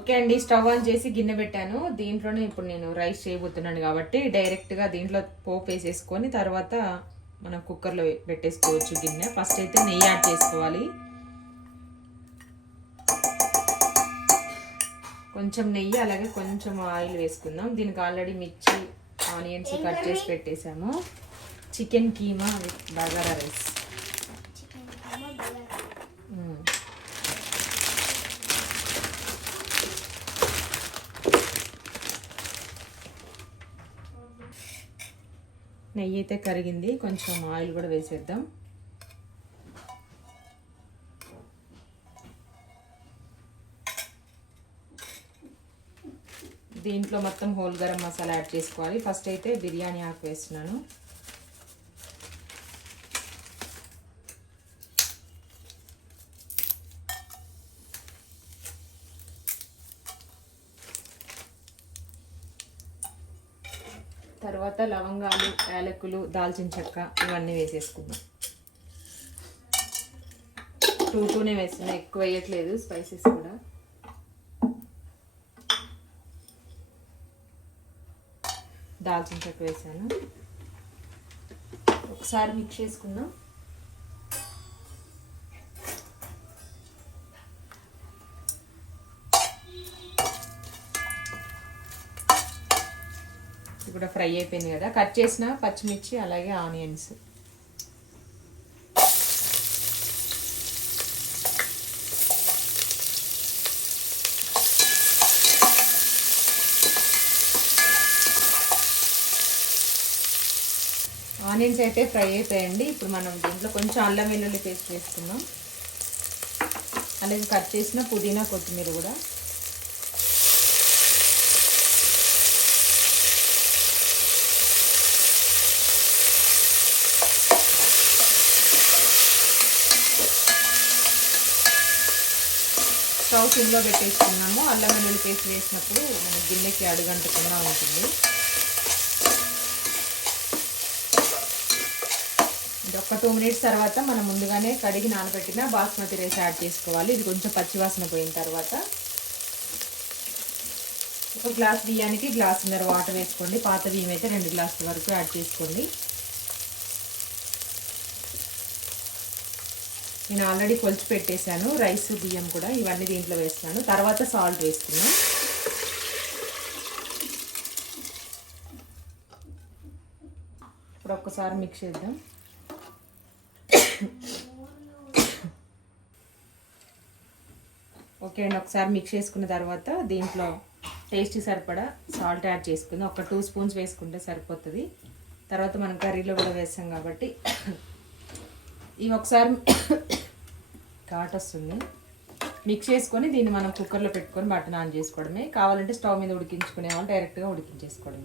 Okay అండి stove on చేసి గిన్నె పెట్టాను. దీంట్లోనే ఇప్పుడు నేను రైస్ చేయబోతున్నాను కాబట్టి డైరెక్ట్గా దీంట్లో పోపు వేసేసుకొని తర్వాత మనం కుక్కర్లో పెట్టేసుకోవచ్చు గిన్నె. ఫస్ట్ అయితే నెయ్యి యాడ్ చేసుకోవాలి. కొంచెం నెయ్యి అలాగే కొంచెం ఆయిల్ వేసుకుందాం. దీనికి ఆల్రెడీ మిర్చి ఆనియన్స్ కట్ చేసి పెట్టేశాము. Chicken keema with bagara rice chicken కమ్మ బగారా మ్మ్. నెయ్యి అయితే కరిగింది. కొంచెం ఆయిల్ కూడా వేసేద్దాం. దీంట్లో మొత్తం హోల్ గరం మసాలా యాడ్ చేసుకోవాలి. ఫస్ట్ అయితే బిర్యానీ ఆకు వేస్తున్నాను. తర్వాత లవంగాలు యాలకులు దాల్చిన చెక్క ఇవన్నీ వేసేసుకుందాం. టూ టూనే వేస్తున్నా ఎక్కువ వేయట్లేదు స్పైసెస్ కూడా. దాల్చిన చెక్క వేసాను. ఒకసారి మిక్స్ చేసుకుందాం. ఇది కూడా ఫ్రై అయిపోయింది కదా. కట్ చేసిన పచ్చిమిర్చి అలాగే ఆనియన్స్. ఆనియన్స్ అయితే ఫ్రై అయిపోయండి ఇప్పుడు మనం దీంట్లో కొంచెం అల్లం వెల్లుల్లి పేస్ట్ వేసుకుందాం. అలాగే కట్ చేసిన పుదీనా కొత్తిమీర కూడా. స్టవ్ సిమ్లో పెట్టేసుకున్నాము. అల్లం వెల్లుల్లి పేస్ట్ వేసినప్పుడు మన గిన్నెకి అడుగంటకుండా ఉంటుంది. ఒక టూ మినిట్స్ తర్వాత మనం ముందుగానే కడిగి నానబెట్టిన బాస్మతి రైస్ యాడ్ చేసుకోవాలి. ఇది కొంచెం పచ్చివాసన పోయిన తర్వాత. ఒక గ్లాస్ బియ్యానికి గ్లాసున్నర వాటర్ వేసుకోండి. పాత బియ్యం అయితే రెండు గ్లాసుల వరకు యాడ్ చేసుకోండి. నేను ఆల్రెడీ కొలిచి పెట్టేశాను. రైస్ బియ్యం కూడా ఇవన్నీ దీంట్లో వేస్తున్నాను. తర్వాత సాల్ట్ వేసుకున్నాను ఇప్పుడు ఒక్కసారి మిక్స్ చేద్దాం. ఓకే అండి ఒకసారి మిక్స్ చేసుకున్న తర్వాత దీంట్లో టేస్ట్ సరిపడా సాల్ట్ యాడ్ చేసుకుందాం. ఒక టూ స్పూన్స్ వేసుకుంటే సరిపోతుంది. తర్వాత మనం కర్రీలో కూడా వేస్తాం కాబట్టి ఇవి ఒకసారి ఘాట్ వస్తుంది మిక్స్ చేసుకొని దీన్ని మనం కుక్కర్లో పెట్టుకొని బట్టన్ ఆన్ చేసుకోవడమే. కావాలంటే స్టవ్ మీద ఉడికించుకునే వాళ్ళు డైరెక్ట్గా ఉడికించేసుకోవడం.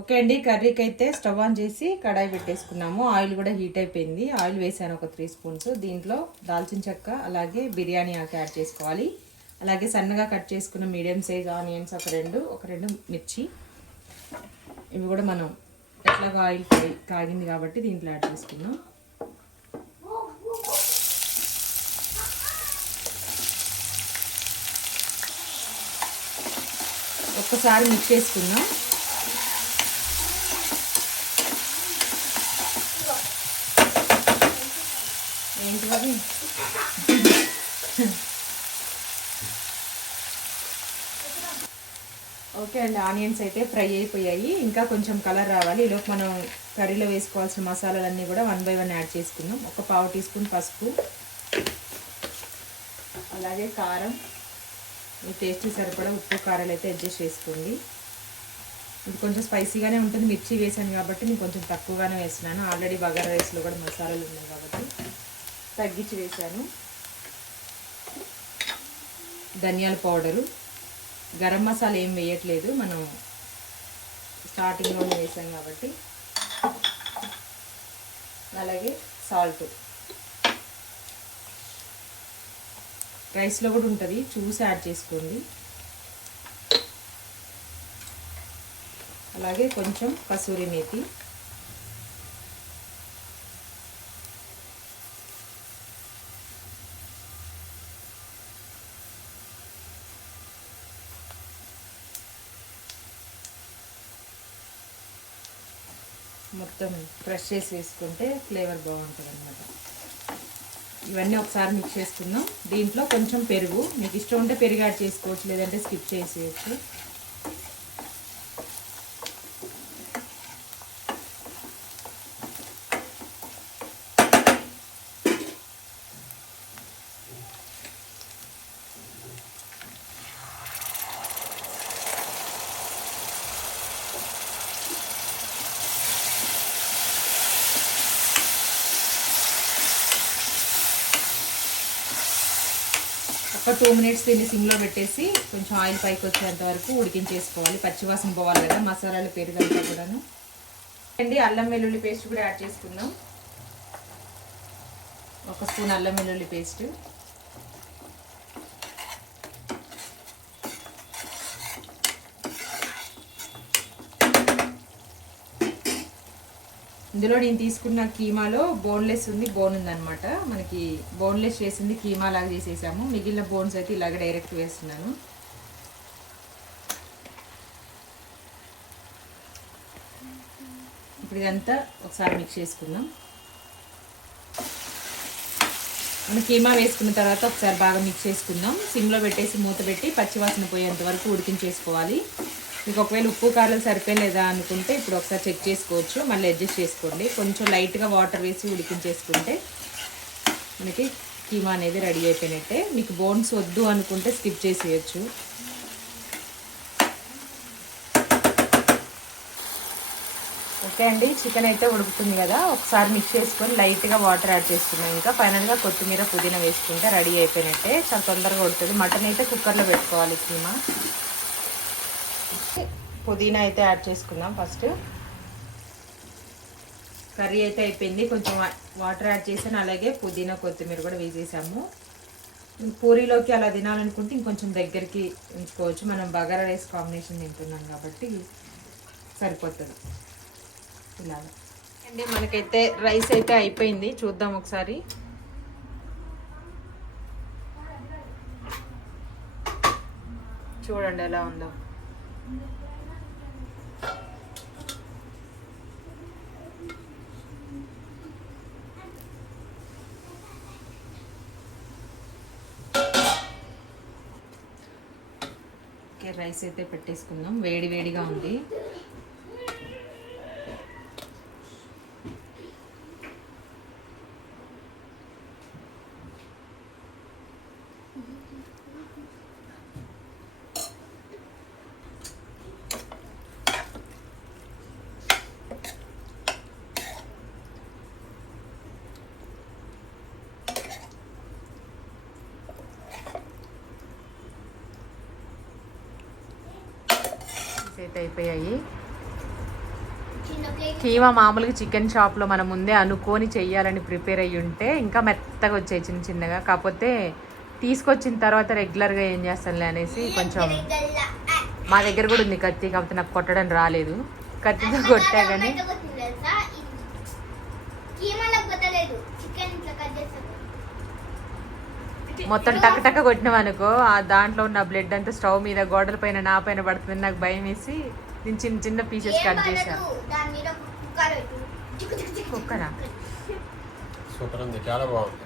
ఓకే అండి కర్రీకి అయితే స్టవ్ ఆన్ చేసి కడాయి పెట్టేసుకున్నాము. ఆయిల్ కూడా హీట్ అయిపోయింది. ఆయిల్ వేసాను ఒక త్రీ స్పూన్స్. దీంట్లో దాల్చిన చెక్క అలాగే బిర్యానీ ఆకు యాడ్ చేసుకోవాలి. అలాగే సన్నగా కట్ చేసుకున్న మీడియం సైజ్ ఆనియన్స్ ఒక రెండు ఒక రెండు మిర్చి. ఇవి కూడా మనం ఎట్లాగో ఆయిల్ కాగింది కాబట్టి దీంట్లో యాడ్ చేసుకున్నాం. ఒక్కసారి మిక్స్ చేసుకుందాం. ఏంటి అది ఓకే అండి ఆనియన్స్ అయితే ఫ్రై అయిపోయాయి. ఇంకా కొంచెం కలర్ రావాలి. ఈలోపు మనం కర్రీలో వేసుకోవాల్సిన మసాలాలన్నీ కూడా వన్ బై వన్ యాడ్ చేసుకుందాం. ఒక పావు టీ స్పూన్ పసుపు అలాగే కారం. మీ టేస్ట్కి సరిపడా ఉప్పు కారాలు అయితే అడ్జస్ట్ చేసుకోండి. ఇది కొంచెం స్పైసీగానే ఉంటుంది. మిర్చి వేసాను కాబట్టి నేను కొంచెం తక్కువగానే వేసినాను ఆల్రెడీ బగారా రైస్లో కూడా మసాలాలు ఉన్నాయి కాబట్టి తగ్గించి వేసాను. ధనియాల పౌడరు. గరం మసాలా ఏం వేయట్లేదు. మనం స్టార్టింగ్లోనే వేసాం కాబట్టి. అలాగే సాల్ట్. రైస్లో కూడా ఉంటుంది. చూసి యాడ్ చేసుకోండి. అలాగే కొంచెం కసూరి మేతి. మొత్తం ఫ్రెష్ చేసి వేసుకుంటే ఫ్లేవర్ బాగుంటుంది అన్నమాట ఇవన్నీ ఒకసారి మిక్స్ చేసుకుందాం. దీంట్లో కొంచెం పెరుగు. మీకు ఇష్టం ఉంటే పెరుగు యాడ్ చేసుకోవచ్చు లేదంటే స్కిప్ చేసేయచ్చు. ఒక టూ మినిట్స్ దీన్ని సిమ్లో పెట్టేసి కొంచెం ఆయిల్ పైకి వచ్చేంత వరకు ఉడికించేసుకోవాలి. పచ్చివాసన పోవాలి కదా మసాలాలు పెరుగు కూడాను. అండి అల్లం వెల్లుల్లి పేస్ట్ కూడా యాడ్ చేసుకుందాం. ఒక స్పూన్ అల్లం వెల్లుల్లి పేస్ట్. ఇందులో నేను తీసుకున్న కీమాలో బోన్లెస్ ఉంది బోన్ ఉందనమాట మనకి బోన్లెస్ చేసింది కీమా లాగా చేసేసాము. మిగిలిన బోన్స్ అయితే ఇలాగ డైరెక్ట్ వేస్తున్నాను. ఇప్పుడు ఇదంతా ఒకసారి మిక్స్ చేసుకుందాం. మనం కీమా వేసుకున్న తర్వాత ఒకసారి బాగా మిక్స్ చేసుకుందాం. సిమ్లో పెట్టేసి మూత పెట్టి పచ్చివాసన పోయేంత వరకు ఉడికించేసుకోవాలి. మీకు ఒకవేళ ఉప్పు కారాలు సరిపోలేదా అనుకుంటే ఇప్పుడు ఒకసారి చెక్ చేసుకోవచ్చు. మళ్ళీ అడ్జస్ట్ చేసుకోండి. కొంచెం లైట్గా వాటర్ వేసి ఉడికించేసుకుంటే మనకి కీమా అనేది రెడీ అయిపోయినట్టే. మీకు బోన్స్ వద్దు అనుకుంటే స్కిప్ చేసేయచ్చు. ఓకే అండి. చికెన్ అయితే ఉడుకుతుంది కదా. ఒకసారి మిక్స్ చేసుకొని లైట్గా వాటర్ యాడ్ చేసుకున్నాం. ఇంకా ఫైనల్గా కొత్తిమీర పుదీనా వేసుకుంటే రెడీ అయిపోయినట్టే. చాలా తొందరగా ఉడుతుంది మటన్ అయితే కుక్కర్లో పెట్టుకోవాలి కీమా. పుదీనా అయితే యాడ్ చేసుకుందాం ఫస్ట్. కర్రీ అయితే అయిపోయింది. కొంచెం వాటర్ యాడ్ చేసాను అలాగే పుదీనా కొత్తిమీర కూడా వేసేసాము. పూరీలోకి అలా తినాలనుకుంటే ఇంకొంచెం దగ్గరికి ఉంచుకోవచ్చు. మనం బగారా రైస్ కాంబినేషన్ తింటున్నాం కాబట్టి సరిపోతుంది. ఇలాగా. అండి మనకైతే రైస్ అయితే అయిపోయింది. చూద్దాం ఒకసారి. చూడండి ఎలా ఉందో. రైస్ అయితే పెట్టేసుకుందాం. వేడి వేడిగా ఉంది. అయితే అయిపోయాయి. కీమా మామూలుగా చికెన్ షాప్లో మనం ముందే అనుకొని చెయ్యాలని ప్రిపేర్ అయ్యి ఉంటే ఇంకా మెత్తగా వచ్చాయి చిన్న చిన్నగా. కాకపోతే తీసుకొచ్చిన తర్వాత రెగ్యులర్గా ఏం చేస్తానులే అనేసి కొంచెం మా దగ్గర కూడా ఉంది కత్తి కాకపోతే నాకు కొట్టడం రాలేదు. కత్తితో కొట్టా కానీ మొత్తం టక్ టక్ కొట్టినాం అనుకో ఆ దాంట్లో ఉన్న బ్లడ్ అంతా స్టవ్ మీద గోడల పైన నా పైన పడుతుంది నాకు భయం వేసి నేను చిన్న చిన్న పీసెస్ కట్. చేశాను కుక్కర్? సూపర్ ఉంది. చాలా బాగుంది.